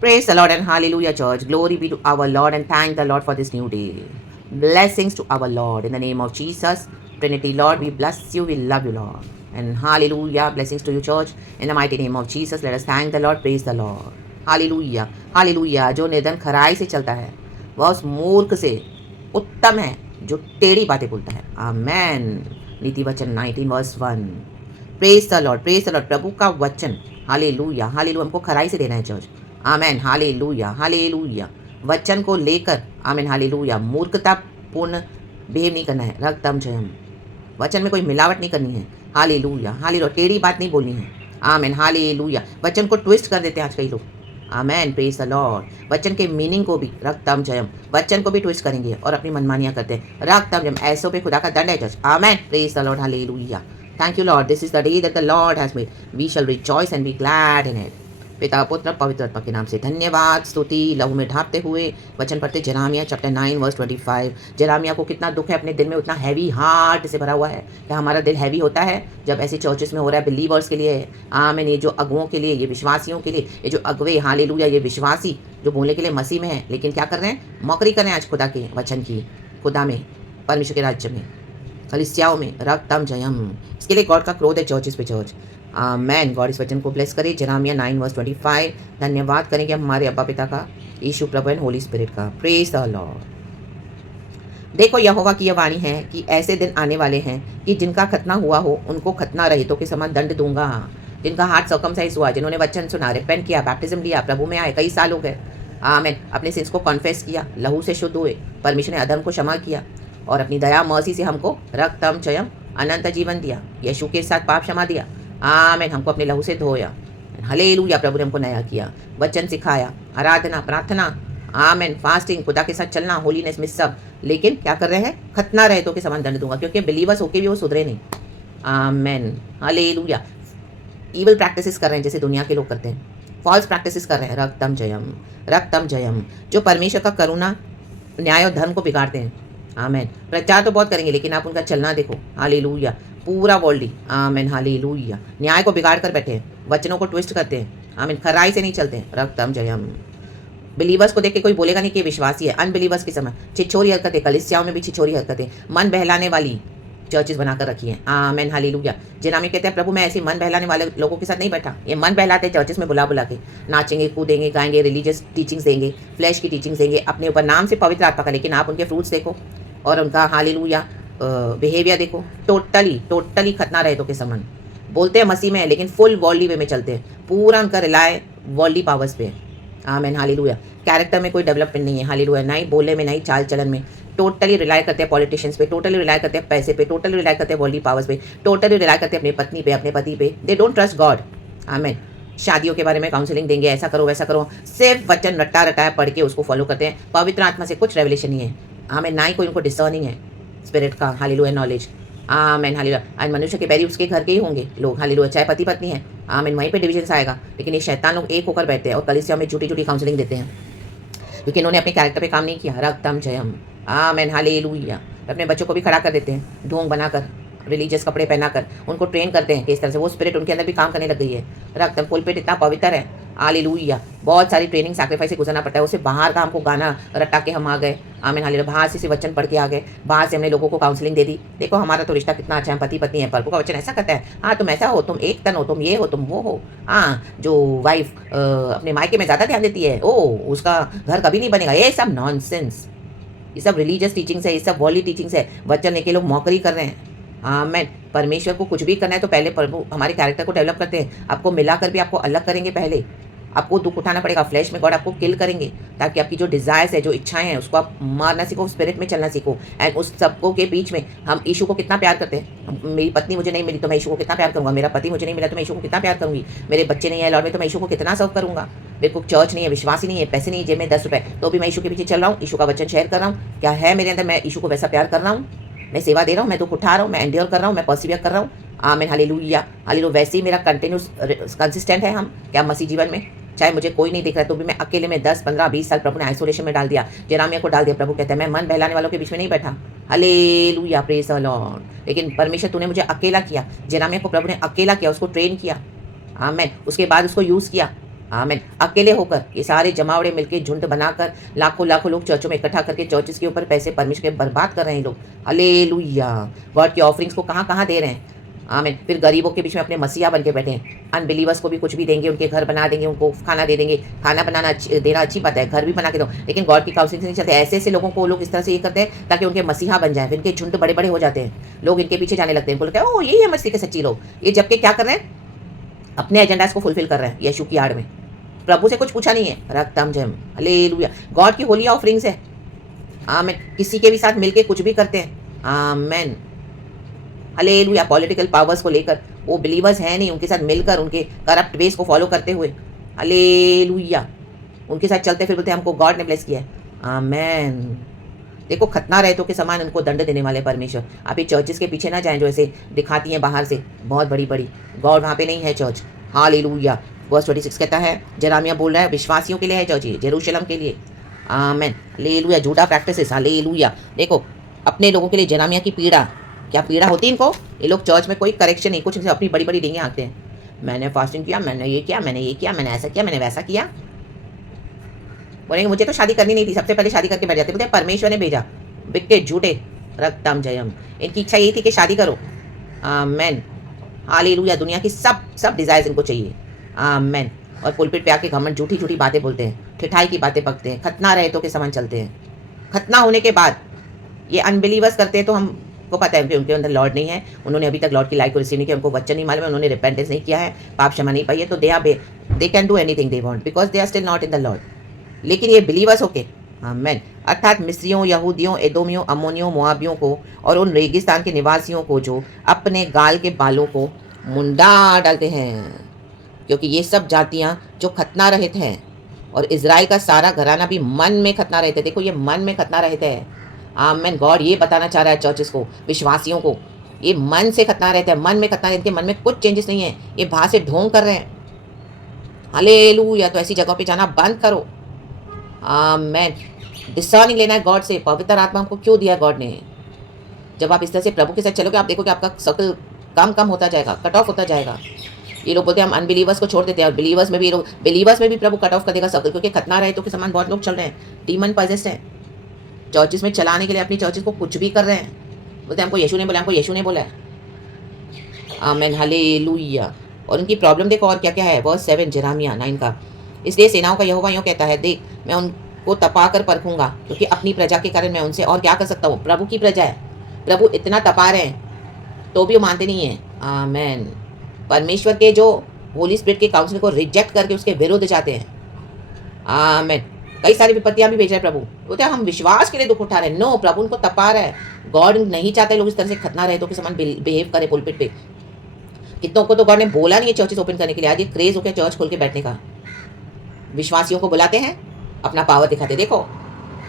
Praise the Lord and hallelujah, church. Glory be to our Lord and thank the Lord for this new day. Blessings to our Lord in the name of Jesus. Trinity, Lord, we bless you, we love you, Lord. And hallelujah, blessings to you, church. In the mighty name of Jesus, let us thank the Lord, praise the Lord. Hallelujah, hallelujah. जो निर्धन खराई से चलता है वह उस मूर्ख से उत्तम है जो टेढ़ी बातें बोलता है. आमेन. नीति वचन 19 verse 1. Praise the Lord, praise the Lord. प्रभु का वचन, हालेलुया, हालेलुया, हमको खराई से देना है चर्च. आमेन, हालेलुया, हालेलुया. वचन को लेकर, आमेन, हालेलुया, मूर्खता पूर्ण बिहेव नहीं करना है. रक्तम जयम. वचन में कोई मिलावट नहीं करनी है. हालेलुया, हालेलुया, टेढ़ी बात नहीं बोलनी है. आमेन, हालेलुया. वचन को ट्विस्ट कर देते हैं आज कई लोग. आमेन, प्रेज द लॉर्ड. वचन के मीनिंग को भी, रक्तम जयम, वचन को भी ट्विस्ट करेंगे और अपनी मनमानियां करते हैं. रक्तम जयम, ऐसों पे खुदा का दंड है church. Amen, praise the Lord, hallelujah. Thank you, Lord. This is the day that the Lord has made. We shall rejoice and be glad in it. पिता पुत्र पवित्र आत्मा के नाम से धन्यवाद, स्तुति. लहू में ढापते हुए वचन पढ़ते जेरेमिया चैप्टर 9 वर्स 25. जेरेमिया को कितना दुख है अपने दिल में, उतना हैवी हार्ट से भरा हुआ है. क्या हमारा दिल हैवी होता है जब ऐसे चर्चेस में हो रहा है बिलीवर्स के लिए? आमीन. ये जो अगुओं के लिए, ये विश्वासियों के लिए, ये जो अगवे, हालेलुया, ये विश्वासी जो बोलने के लिए मसीह में है लेकिन क्या कर रहे हैं? मौकरी कर रहे हैं आज खुदा के वचन की, खुदा में, परमेश्वर के राज्य में, कलीसियाओं में. रक्तम जयम. इसके लिए गॉड का क्रोध है चर्चेस पे चर्च. आमेन. गॉड इस वचन को ब्लेस करे. Jeremiah 9 verse 25. धन्यवाद करेंगे हमारे अब्बा पिता का, यीशु प्रभु एंड होली स्पिरिट का. Praise the lord. देखो यहोवा की यह वाणी है कि ऐसे दिन आने वाले हैं कि जिनका खतना हुआ हो उनको खतना रहितों के समान दंड दूंगा. जिनका हार्ट सर्कमसाइज हुआ, जिन्होंने वचन सुना, रिपेंट किया, बैप्टिज्म लिया, प्रभु में आए, कई साल हो गए. आमेन. अपने सिंस को कॉन्फेस किया, लहू से शुद्ध हुए, परमेश्वर ने अधर्म को क्षमा किया और अपनी दया मर्सी से हमको रक्तम चयम अनंत जीवन दिया. यीशु के साथ पाप क्षमा दिया. आमेन. हमको अपने लहू से धोया. हालेलुया. प्रभु ने हमको नया किया, वचन सिखाया, आराधना, प्रार्थना, आमेन, फास्टिंग, खुदा के साथ चलना, होलीनेस में सब. लेकिन क्या कर रहे हैं? खतना रहे तो के समान दंड दूंगा, क्योंकि बिलीवर्स होके भी वो सुधरे नहीं. आमेन, हालेलुया. ईवल प्रैक्टिसेस कर रहे हैं जैसे दुनिया के लोग करते हैं. फॉल्स प्रैक्टिसेस कर रहे हैं. रक्तम जयम, रक्तम जयम. जो परमेश्वर का करुणा, न्याय और धर्म को बिगाड़ते हैं. आमेन. प्रचार तो बहुत करेंगे लेकिन आप उनका चलना देखो. हालेलुया. पूरा वर्ल्ड. आमेन, हालेलुया. न्याय को बिगाड़ कर बैठे हैं, वचनों को ट्विस्ट करते हैं. आमीन. खराई से नहीं चलते हैं. रक्तम जयम. बिलीवर्स को देख के कोई बोलेगा नहीं कि विश्वासी है. अनबिलीवर्स के समय छिछोरी हरकतें, कलीसियाओं में भी छिछोरी हरकतें, मन बहलाने वाली चर्चेस बनाकर रखी हैं. आमेन, हालेलुया. जेरेमिया कहते हैं प्रभु मैं ऐसे मन बहलाने वाले लोगों के साथ नहीं बैठा. ये मन बहलाते चर्चेस में बुला बुला के नाचेंगे, कूदेंगे, गाएंगे, रिलीजियस टीचिंग्स देंगे, फ्लैश की टीचिंग्स देंगे अपने ऊपर नाम से पवित्र आत्मा का, लेकिन आप उनके फ्रूट्स देखो और उनका हालेलुया बिहेवियर देखो. टोटली खतना रहे तो के समान बोलते हैं मसीह में है लेकिन फुल वर्ल्डली वे में चलते हैं. पूरा उनका रिलाय वर्ल्डली पावर्स पे है. आमेन, हालेलुया. कैरेक्टर में कोई डेवलपमेंट नहीं है. हालेलुया. नहीं बोले में, नहीं चाल चलन में. टोटली रिलाय करते हैं पॉलिटिशियंस पे, टोटली रिलाय करते हैं पैसे पे, टोटली रिलाय करते हैं वर्ल्डली पावर्स पे, टोटली रिलाय करते हैं अपनी पत्नी पे, अपने पति पे. They don't trust God. Amen. शादियों के बारे में काउंसलिंग देंगे, ऐसा करो वैसा करो, सिर्फ वचन रट्टा रटाया पढ़ के उसको फॉलो करते हैं. पवित्र आत्मा से कुछ रेवलेशन नहीं है. आमेन. ना ही कोई उनको डिसर्निंग है स्पिरिट का. हालेलुया. नॉलेज. आमेन, हालेलुया. आज मनुष्य के पैरी उसके घर के ही होंगे लोग. हालेलुया. चाहे पति पत्नी है. आमेन. वहीं पे डिवीजन आएगा. लेकिन ये शैतान लोग एक होकर बैठते हैं और कलीसिया में झूठी झूठी काउंसलिंग देते हैं क्योंकि इन्होंने अपने कैरेक्टर पे काम नहीं किया. रक्तम जयम. आमेन, हालेलुया. अपने बच्चों को भी खड़ा कर देते हैं ढोंग बनाकर, रिलीजियस कपड़े पहनाकर उनको ट्रेन करते हैं कि इस तरह से वो स्पिरिट उनके अंदर भी काम करने लग गई है. रक्तम. पुलपिट इतना पवित्र है. हालेलुया. बहुत सारी ट्रेनिंग सैक्रिफाइस से गुजरना पड़ता है. उससे बाहर का हमको गाना रट्टा के हम आ गए. आमीन, हालेलुया. बाहर से वचन पढ़ के आ गए, बाहर से हमने लोगों को काउंसलिंग दे दी. देखो हमारा तो रिश्ता कितना अच्छा है, पति पत्नी है. प्रभु का वचन ऐसा कहता है, हाँ तुम ऐसा हो, तुम एक तन हो, तुम ये हो, तुम वो हो. हाँ, जो वाइफ अपने मायके में ज़्यादा ध्यान देती है, ओ उसका घर कभी नहीं बनेगा. ये सब नॉनसेंस, ये सब रिलीजियस टीचिंग्स है, ये सब वर्ल्डली टीचिंग्स है. वचन लेके लोग मौकरी कर रहे हैं. आमेन. परमेश्वर को कुछ भी करना है तो पहले प्रभु हमारे कैरेक्टर को डेवलप करते हैं. आपको मिलाकर भी आपको अलग करेंगे. पहले आपको दुख उठाना पड़ेगा. फ्लैश में गॉड आपको किल करेंगे ताकि आपकी जो डिज़ायर्स है, जो इच्छाएं हैं, उसको आप मारना सीखो, स्पिरिट में चलना सीखो. एंड उस सबको के बीच में हम यीशु को कितना प्यार करते हैं. मेरी पत्नी मुझे नहीं मिली तो मैं यीशु को कितना प्यार करूँगा. मेरा पति मुझे नहीं मिला तो मैं यीशु को कितना प्यार करूँगी. मेरे बच्चे नहीं है लॉर्ड में तो मैं यीशु को कितना सर्व करूँगा. मेरे को चर्च नहीं है, विश्वास ही नहीं है, पैसे नहीं है जेब में 10 रुपये, तो भी मैं यीशु के पीछे चल रहा हूँ. यीशु का वचन शेयर कर रहा हूँ. क्या है मेरे अंदर? मैं यीशु को वैसा प्यार कर रहा हूँ. मैं सेवा दे रहा हूँ, मैं दुख उठा रहा हूँ, मैं एंड्योर कर रहा हूँ, मैं पर्सिवियर कर रहा हूँ. आमीन, हालेलुया. हालेलुया. वैसे ही मेरा कंटिन्यूस कंसिस्टेंट है हम क्या मसीह जीवन में. चाहे मुझे कोई नहीं दिख रहा है तो भी मैं अकेले में 10, 15, 20 साल प्रभु ने आइसोलेशन में डाल दिया. जेरेमिया को डाल दिया. प्रभु कहता है मैं मन बहलाने वालों के बीच में नहीं बैठा. हालेलुया. Praise the lord. लेकिन परमेश्वर तूने मुझे अकेला किया. जेरेमिया को प्रभु ने अकेला किया, उसको ट्रेन किया. आमीन. उसके बाद उसको यूज़ किया. आमीन। अकेले होकर ये सारे जमावड़े मिलके झुंड बनाकर लाखों लाखों लोग चर्चों में इकट्ठा करके चर्चेस के ऊपर पैसे परमेश्वर के बर्बाद कर रहे हैं लोग। हालेलुया। गॉड की ऑफरिंग्स को कहाँ कहाँ दे रहे हैं। आमीन। फिर गरीबों के बीच में अपने मसीहा बन के बैठे हैं। अनबिलीवर्स को भी कुछ भी देंगे, उनके घर बना देंगे, उनको खाना दे देंगे। खाना बनाना देना अच्छी बात है, घर भी बना के दो, लेकिन गॉड की काउंसलिंग से नहीं चलते। ऐसे ऐसे लोगों को वो लोग इस तरह से ये करते हैं ताकि उनके मसीहा बन जाए। फिर इनके झुंड बड़े बड़े हो जाते हैं, लोग इनके पीछे जाने लगते हैं, बोलते हैं ओ यही है मसीह के सच्ची लोग। ये जबकि क्या कर रहे हैं, अपने एजेंडास को फुलफिल कर रहे हैं यीशु की आड़ में। प्रभु से कुछ पूछा नहीं है। रक्तम जम। हालेलुया। गॉड की होली ऑफरिंग्स है। आमीन। किसी के भी साथ मिलके कुछ भी करते हैं। आमीन। हालेलुया। पॉलिटिकल पावर्स को लेकर वो बिलीवर्स हैं नहीं, उनके साथ मिलकर उनके करप्ट वेज को फॉलो करते हुए, हालेलुया, उनके साथ चलते फिर बोलते हैं हमको गॉड ने ब्लेस किया है। आमीन। देखो खतना रहतों के समान उनको दंड देने वाले परमेश्वर। आप ये चर्चेस के पीछे ना जाएं जो ऐसे दिखाती हैं बाहर से बहुत बड़ी बड़ी। गॉड वहाँ पे नहीं है चर्च। हालेलुया। वर्स 26 कहता है, जरामिया बोल रहा है विश्वासियों के लिए है चर्च, ये जेरूशलम के लिए। आमीन। हालेलुया। झूठा प्रैक्टिसेस। हालेलुया। देखो अपने लोगों के लिए जरामिया की पीड़ा, क्या पीड़ा होती है इनको। ये लोग चर्च में कोई करेक्शन नहीं, कुछ अपनी बड़ी बड़ी डींगे हाँकते हैं। मैंने फास्टिंग किया, मैंने ये किया, मैंने ये किया, मैंने ऐसा किया, मैंने वैसा किया। बोलेंगे मुझे तो शादी करनी नहीं थी, सबसे पहले शादी करके बैठ जाते। बोलते परमेश्वर ने भेजा। बिकटे झूठे। रक्तम जयम। इनकी इच्छा यही थी कि शादी करो। आमीन। हालेलुया। दुनिया की सब सब डिजायर्स इनको चाहिए। आमीन। और पुलपिट पे आके घमंड झूठी झूठी बातें बोलते हैं, ठिठाई की बातें बकते हैं, खतना रहतों के समान चलते हैं। खतना होने के बाद ये अनबिलीवर्स करते हैं तो हमको पता है कि उनके अंदर लॉर्ड नहीं है, उन्होंने अभी तक लॉर्ड की लाइफ को रिसीव नहीं किया, उनको वचन नहीं मालूम है, उन्होंने रिपेंटेंस नहीं किया है, पाप क्षमा नहीं पाई है, तो they can do anything they want because they are still not in the lord. लेकिन ये बिलीवर्स होके, आमीन, अर्थात मिस्रियों, यहूदियों, एदोमियों, अम्मोनियों, मोआबियों को और उन रेगिस्तान के निवासियों को जो अपने गाल के बालों को मुंडा डालते हैं, क्योंकि ये सब जातियाँ जो खतना रहित हैं और इज़राइल का सारा घराना भी मन में खतना रहते। देखो ये मन में खतना रहते हैं। आमीन। गॉड ये बताना चाह रहा है चर्चेस को, विश्वासियों को, ये मन से खतना रहते हैं, मन में खतना रहते हैं, मन में कुछ चेंजेस नहीं है, ये बाहर से ढोंग कर रहे हैं। हालेलुया। तो ऐसी जगह पे जाना बंद करो। आमीन। डिसर्निंग लेना है गॉड से। पवित्र आत्मा हमको क्यों दिया गॉड ने। जब आप इस तरह से प्रभु के साथ चलोगे, आप देखोगे आपका सर्कल कम कम होता जाएगा, कट ऑफ होता जाएगा। ये लोग बोलते हैं हम अनबिलीवर्स को छोड़ देते हैं, और बिलीवर्स में भी प्रभु कट ऑफ कर देगा सर्कल, क्योंकि खतना रहे तो के समान बहुत लोग चल रहे हैं, डीमन पजेस्ट हैं, चर्चेस में चलाने के लिए अपनी चर्चेस को कुछ भी कर रहे हैं। बोलते हैं हमको यीशु ने बोला, हमको यीशु ने बोला है। आमीन। हालेलुया। और उनकी प्रॉब्लम देखो और क्या क्या है। वर्स 7 जेरेमिया 9 का, इसलिए सेनाओं का यहोवा यूँ कहता है, देख मैं उनको तपा कर परखूंगा, क्योंकि अपनी प्रजा के कारण मैं उनसे और क्या कर सकता हूँ। प्रभु की प्रजा है, प्रभु इतना तपा रहे हैं तो भी वो मानते नहीं है। आमीन। परमेश्वर के जो होली स्पिरिट के काउंसिल को रिजेक्ट करके उसके विरुद्ध जाते हैं। आमीन। कई सारी विपत्तियां भी भेज रहे हैं प्रभु, बोलते हैं हम विश्वास के लिए दुख उठा रहे हैं। नो, प्रभु उनको तपा रहा है। गॉड नहीं चाहते लोग इस तरह से खतना रहे तो के समान बिहेव करे पुलपिट पे। कितनों को तो गॉड ने बोला नहीं है चर्चेस ओपन करने के लिए, आज ये क्रेज हो गया चर्च खोल के बैठने का। विश्वासियों को बुलाते हैं, अपना पावर दिखाते देखो,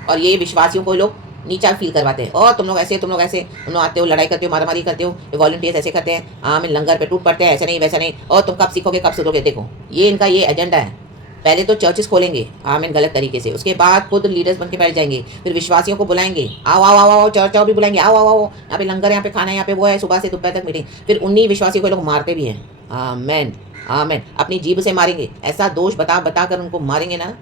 और ये विश्वासियों को लोग नीचा फील करवाते हैं। और तुम लोग ऐसे, तुम लोग ऐसे, तुम लोग आते हो लड़ाई करते हो, मारामारी करते हो, वॉलंटियर्स ऐसे करते हैं, आमीन, लंगर पे टूट पड़ते हैं, ऐसे नहीं वैसा नहीं, और तुम कब सीखोगे कब सुधरोगे। देखो ये इनका ये एजेंडा है। पहले तो चर्चेस खोलेंगे, आमीन, गलत तरीके से, उसके बाद खुद लीडर्स बन के बैठ जाएंगे, फिर विश्वासियों को बुलाएंगे, आओ आओ आओ आओ, चर्च आओ भी बुलाएंगे, आओ आओ आओ, यहाँ पे लंगर, यहाँ पे खाना, यहाँ पे वो है, सुबह से दोपहर तक मीटिंग। फिर उन्हीं विश्वासियों को लोग मारते भी हैं। आमीन। आमीन। अपनी जीभ से मारेंगे, ऐसा दोष बता बता कर उनको मारेंगे ना,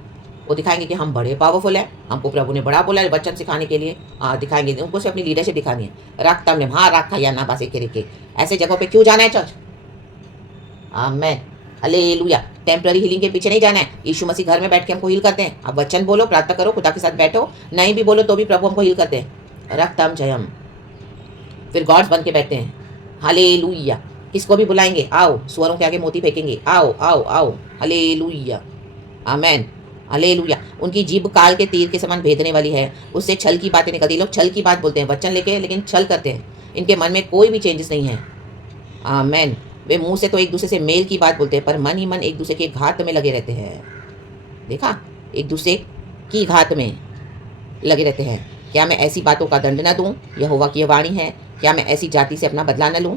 वो दिखाएंगे कि हम बड़े पावरफुल हैं, हमको प्रभु ने बड़ा बोला है वचन सिखाने के लिए। दिखाएंगे, उनको से अपनी लीडरशिप दिखानी है। रख तमने हाँ रखा या ना बासे के ऐसे जगहों पे क्यों जाना है चर्च। आमीन। हालेलुया। टेम्पररी हीलिंग के पीछे नहीं जाना है। यीशु मसीह घर में बैठ के हमको हील करते हैं। आप वचन बोलो, प्रार्थना करो, खुदा के साथ बैठो, नहीं भी बोलो तो भी प्रभु हमको हील करते हैं। रक्तम जयम। फिर गॉड्स बन के बैठते हैं। हालेलुया। किसको भी बुलाएंगे, आओ, सुअरों के आगे मोती फेंकेंगे, आओ आओ आओ। हालेलुया। आमीन। हालेलुया। उनकी जीभ काल के तीर के समान भेदने वाली है, उससे छल की बातें निकलती। लोग छल की बात बोलते हैं वचन लेके, लेकिन छल करते हैं। इनके मन में कोई भी चेंजेस नहीं है। आमीन। वे मुंह से तो एक दूसरे से मेल की बात बोलते हैं, पर मन ही मन एक दूसरे के घात में लगे रहते हैं। देखा, एक दूसरे की घात में लगे रहते हैं। क्या मैं ऐसी बातों का दंड न दूं, यहोवा की वाणी है। क्या मैं ऐसी जाति से अपना बदला न लूं।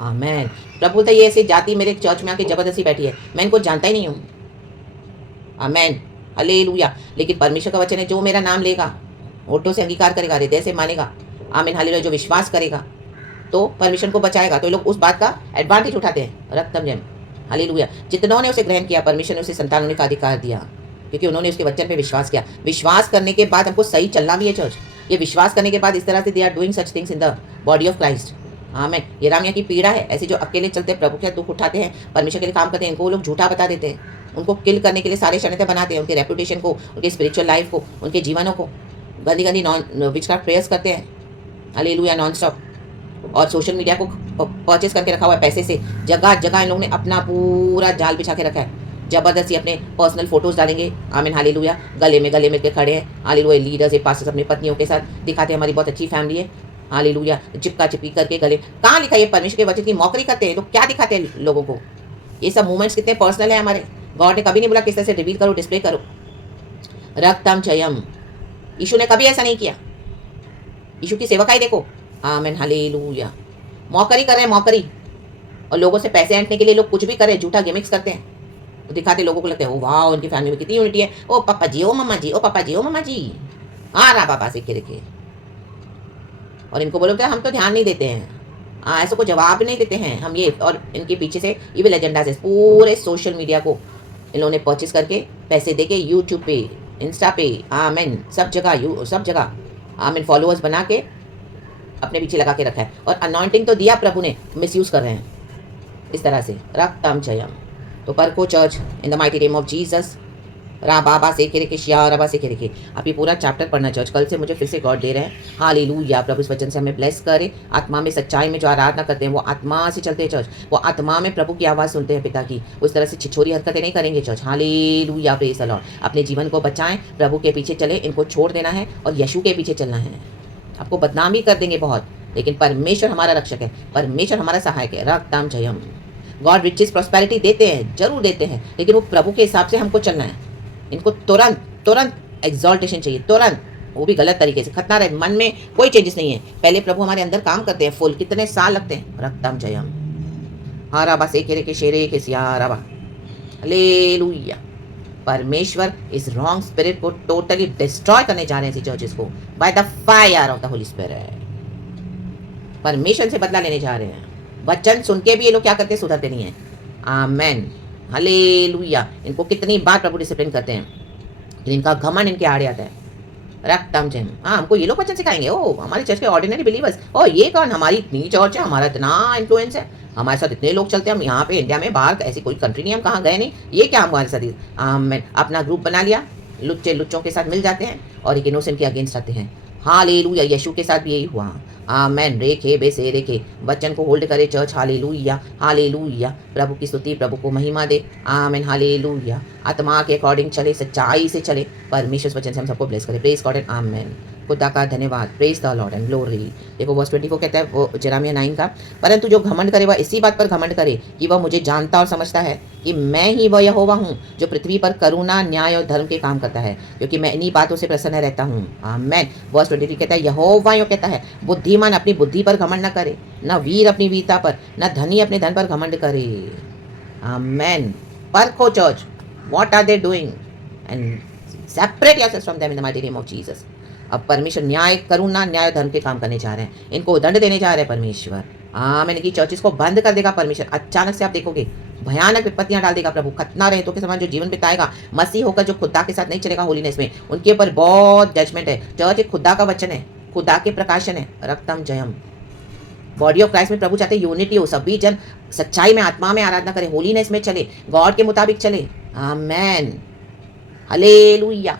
आमीन। प्रभु बोलता है ये ऐसी जाति मेरे चर्च में आके जबरदस्ती बैठी है, मैं इनको जानता ही नहीं हूँ। आमीन। हालेलुया। लेकिन परमेश्वर का वचन है, जो मेरा नाम लेगा, होठों से अंगीकार करेगा, हृदय से मानेगा, आमीन, हालेलुया, जो विश्वास करेगा तो परमेश्वर को बचाएगा। तो ये लोग उस बात का एडवांटेज उठाते हैं। रक्तम जैम। हालेलुया। जितनों ने उसे ग्रहण किया, परमेश्वर ने उसे संतान होने का अधिकार दिया, क्योंकि उन्होंने उसके वचन पे विश्वास किया। विश्वास करने के बाद हमको सही चलना भी है चर्च। ये विश्वास करने के बाद इस तरह से they are doing such things in the body of Christ. आमीन। यिर्मयाह की पीड़ा है, ऐसे जो अकेले चलते प्रभु के दुख उठाते हैं, परमेश्वर के लिए काम करते हैं, इनको वो लोग झूठा बता देते हैं, उनको किल करने के लिए सारे षड्यंत्र बनाते हैं, उनके रेपुटेशन को, उनके स्पिरिचुअल लाइफ को, उनके जीवनों को गंदी गंदी नॉन विचक्राफ्ट प्रेयर्स करते हैं। Hallelujah, non stop. और सोशल मीडिया को परचेस करके रखा हुआ है पैसे से। जगह जगह इन लोगों ने अपना पूरा जाल बिछा के रखा है। जबरदस्ती अपने पर्सनल फोटोज डालेंगे। आमीन, हालेलुया। गले में के खड़े हैं। हालेलुया। लीडर्स, पास्टर्स अपनी पत्नियों के साथ दिखाते हैं हमारी बहुत अच्छी फैमिली है। हालेलुया। चिपका चिपकी करके गले, कहाँ लिखा है परमेश्वर के वचन की मौकरी करते हैं तो क्या दिखाते हैं लोगों को। ये सब मूवमेंट्स कितने पर्सनल है हमारे। गॉड ने कभी नहीं बोला किस तरह से रिवील करो, डिस्प्ले करो। रक्तम जयम, यीशु ने कभी ऐसा नहीं किया। यीशु की सेवकाई देखो। आमीन, हालेलुया। मौकरी कर रहे हैं, मौकरी। और लोगों से पैसे ऐंठने के लिए लोग कुछ भी कर रहे हैं, झूठा गिमिक्स करते हैं, तो दिखाते लोगों को लगता है ओ वाह उनकी फैमिली में कितनी यूनिटी है। ओ पापा जी, ओ मम्मा जी, ओ पापा जी, ओ मम्मा जी। हाँ रहा पापा से रखे। और इनको बोलोगे हम तो ध्यान नहीं देते हैं, ऐसे को जवाब नहीं देते हैं हम। ये और इनके पीछे से इविल एजेंडा से पूरे सोशल मीडिया को इन्होंने परचेज करके पैसे देके यूट्यूब पे, इंस्टा पे, आमीन, सब जगह आमीन, फॉलोअर्स बना के अपने पीछे लगा के रखा है। और अनॉइंटिंग तो दिया प्रभु ने, मिसयूज कर रहे हैं इस तरह से। रक्तम जयम। तो परखो church in the mighty name of Jesus. रा बाबा से के शिया रबा से के। आप ये पूरा चैप्टर पढ़ना चर्च। कल से मुझे फिर से गॉड दे रहे हैं। हालेलुया। प्रभु इस वचन से हमें ब्लेस करे। आत्मा में, सच्चाई में जो आराधना करते हैं वो आत्मा से चलते हैं चर्च। वो आत्मा में प्रभु की आवाज़ सुनते हैं पिता की। उस तरह से छिछोरी हरकतें नहीं करेंगे church. Hallelujah, praise the Lord. अपने जीवन को बचाएं, प्रभु के पीछे चले, इनको छोड़ देना है और यीशु के पीछे चलना है। आपको बदनाम भी कर देंगे बहुत, लेकिन परमेश्वर हमारा रक्षक है, परमेश्वर हमारा सहायक है। रक्तम जयम। गॉड रिचेस प्रॉस्पेरिटी देते हैं, जरूर देते हैं, लेकिन वो प्रभु के हिसाब से हमको चलना है। इनको तुरंत एग्जॉल्टेशन चाहिए, तुरंत, वो भी गलत तरीके से। खतना रहे, मन में कोई चेंजेस नहीं है। पहले प्रभु हमारे अंदर काम करते हैं फुल, कितने साल लगते हैं। रक्तम जयम। हाराबा से के शेरे के सियाराबा। हालेलुया। परमेश्वर इस रॉन्ग स्पिरिट को टोटली डिस्ट्रॉय करने जा रहे हैं इसी चर्चेस को by the fire of the Holi spirit. परमेश्वर से बदला लेने जा रहे हैं। वचन सुन के भी ये लोग क्या करते हैं, सुधरते नहीं है। आमेन, हालेलुया। इनको कितनी बार प्रभु डिसिप्लिन करते हैं, लेकिन इनका घमंड इनके आड़े आता है। रक्तम जयम। हाँ, हमको ये लोग वचन सिखाएंगे। ओ हमारे चर्च के ऑर्डिनरी बिलीवर्स, ओ ये कौन, हमारी इतनी चर्च है, हमारा इतना इन्फ्लुएंस है, हमारे साथ इतने लोग चलते हैं, हम यहाँ पे इंडिया में, बाहर ऐसी कोई कंट्री नहीं, हम कहाँ गए नहीं, ये क्या हमारे साथ। आमेन। अपना ग्रुप बना लिया, लुच्चों के साथ मिल जाते हैं और एक इनोसेंट के अगेंस्ट आते हैं। हालेलुया। यीशु के साथ भी यही हुआ। आमेन। रेखे बेसे रेखे, वचन को होल्ड करे चर्च। Hallelujah, hallelujah. प्रभु की स्तुति, प्रभु को महिमा दे। आमेन, हालेलुया। आत्मा के अकॉर्डिंग चले, सच्चाई से चले। परमेश्वर वचन से हम सबको ब्लेस करे। प्रेज गॉड एंड आमेन। खुदा का धन्यवाद। Praise the Lord and glory. देखो वर्स 24 कहता है, वो यिर्मयाह 9 का, परंतु जो घमंड करे वह इसी बात पर घमंड करे कि वह मुझे जानता और समझता है कि मैं ही वह यहोवा हूँ जो पृथ्वी पर करुणा, न्याय और धर्म के काम करता है, क्योंकि मैं इन्हीं बातों से प्रसन्न रहता हूँ। आमेन। वर्स 23 कहता है, यहोवा यूँ कहता है, बुद्धिमान अपनी बुद्धि पर घमंड न करे, न वीर अपनी वीरता पर, न धनी अपने धन पर घमंड करे। आमेन। परखो church, what are they doing and separate yourself from them in the mighty name of Jesus. अब परमेश्वर न्याय, करुणा, न्याय, धर्म के काम करने जा रहे हैं। इनको दंड देने जा रहे हैं परमेश्वर। आमीन। इनकी चर्चेस को बंद कर देगा परमेश्वर। अचानक से आप देखोगे भयानक विपत्तियां डाल देगा प्रभु। खतना रहे तो के समान जो जीवन बिताएगा, मसीह होकर जो खुदा के साथ नहीं चलेगा होलीनेस में, उनके ऊपर बहुत जजमेंट है। चर्च एक खुदा का वचन है, खुदा के प्रकाशन है। रक्तम जयम। बॉडी ऑफ क्राइस्ट में प्रभु चाहते यूनिटी हो, सभी जन सच्चाई में, आत्मा में आराधना करें, होलीनेस में चले, गॉड के मुताबिक चले। आमेन, हालेलुया।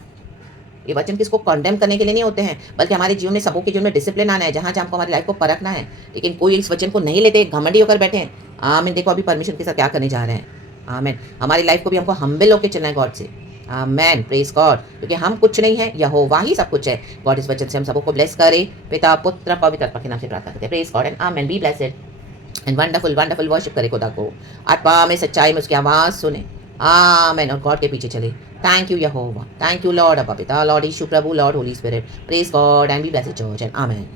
ये वचन किसको कंडेम करने के लिए नहीं होते हैं, बल्कि हमारे जीवन में, सबों के जीवन में डिसिप्लिन आना है, जहाँ जहाँ हमको हमारी लाइफ को परखना है। लेकिन कोई इस वचन को नहीं लेते, घमंडी होकर बैठे हैं। आमीन। देखो अभी परमेश्वर के साथ क्या करने जा रहे हैं। आमीन। हमारी लाइफ को भी हमको हम्बल होकर चलना है गॉड से। आमेन। Praise God. क्योंकि हम कुछ नहीं है, यहोवा ही सब कुछ है। गॉड इस वचन से हम सबको ब्लेस करे। पिता, पुत्र, पवित्र आत्मा के नाम से प्रार्थना करते हैं। Praise God and amen. Be blessed and wonderful wonderful worship करे खुदा को, आत्मा में, सच्चाई में उसकी आवाज़ सुने। आमेन। और गॉड के पीछे चले। थैंक यू यहोवा, थैंक यू लॉर्ड, अब्बा पिता, लॉर्ड यीशु प्रभु, lord holy spirit. Praise God and be blessed church and amen.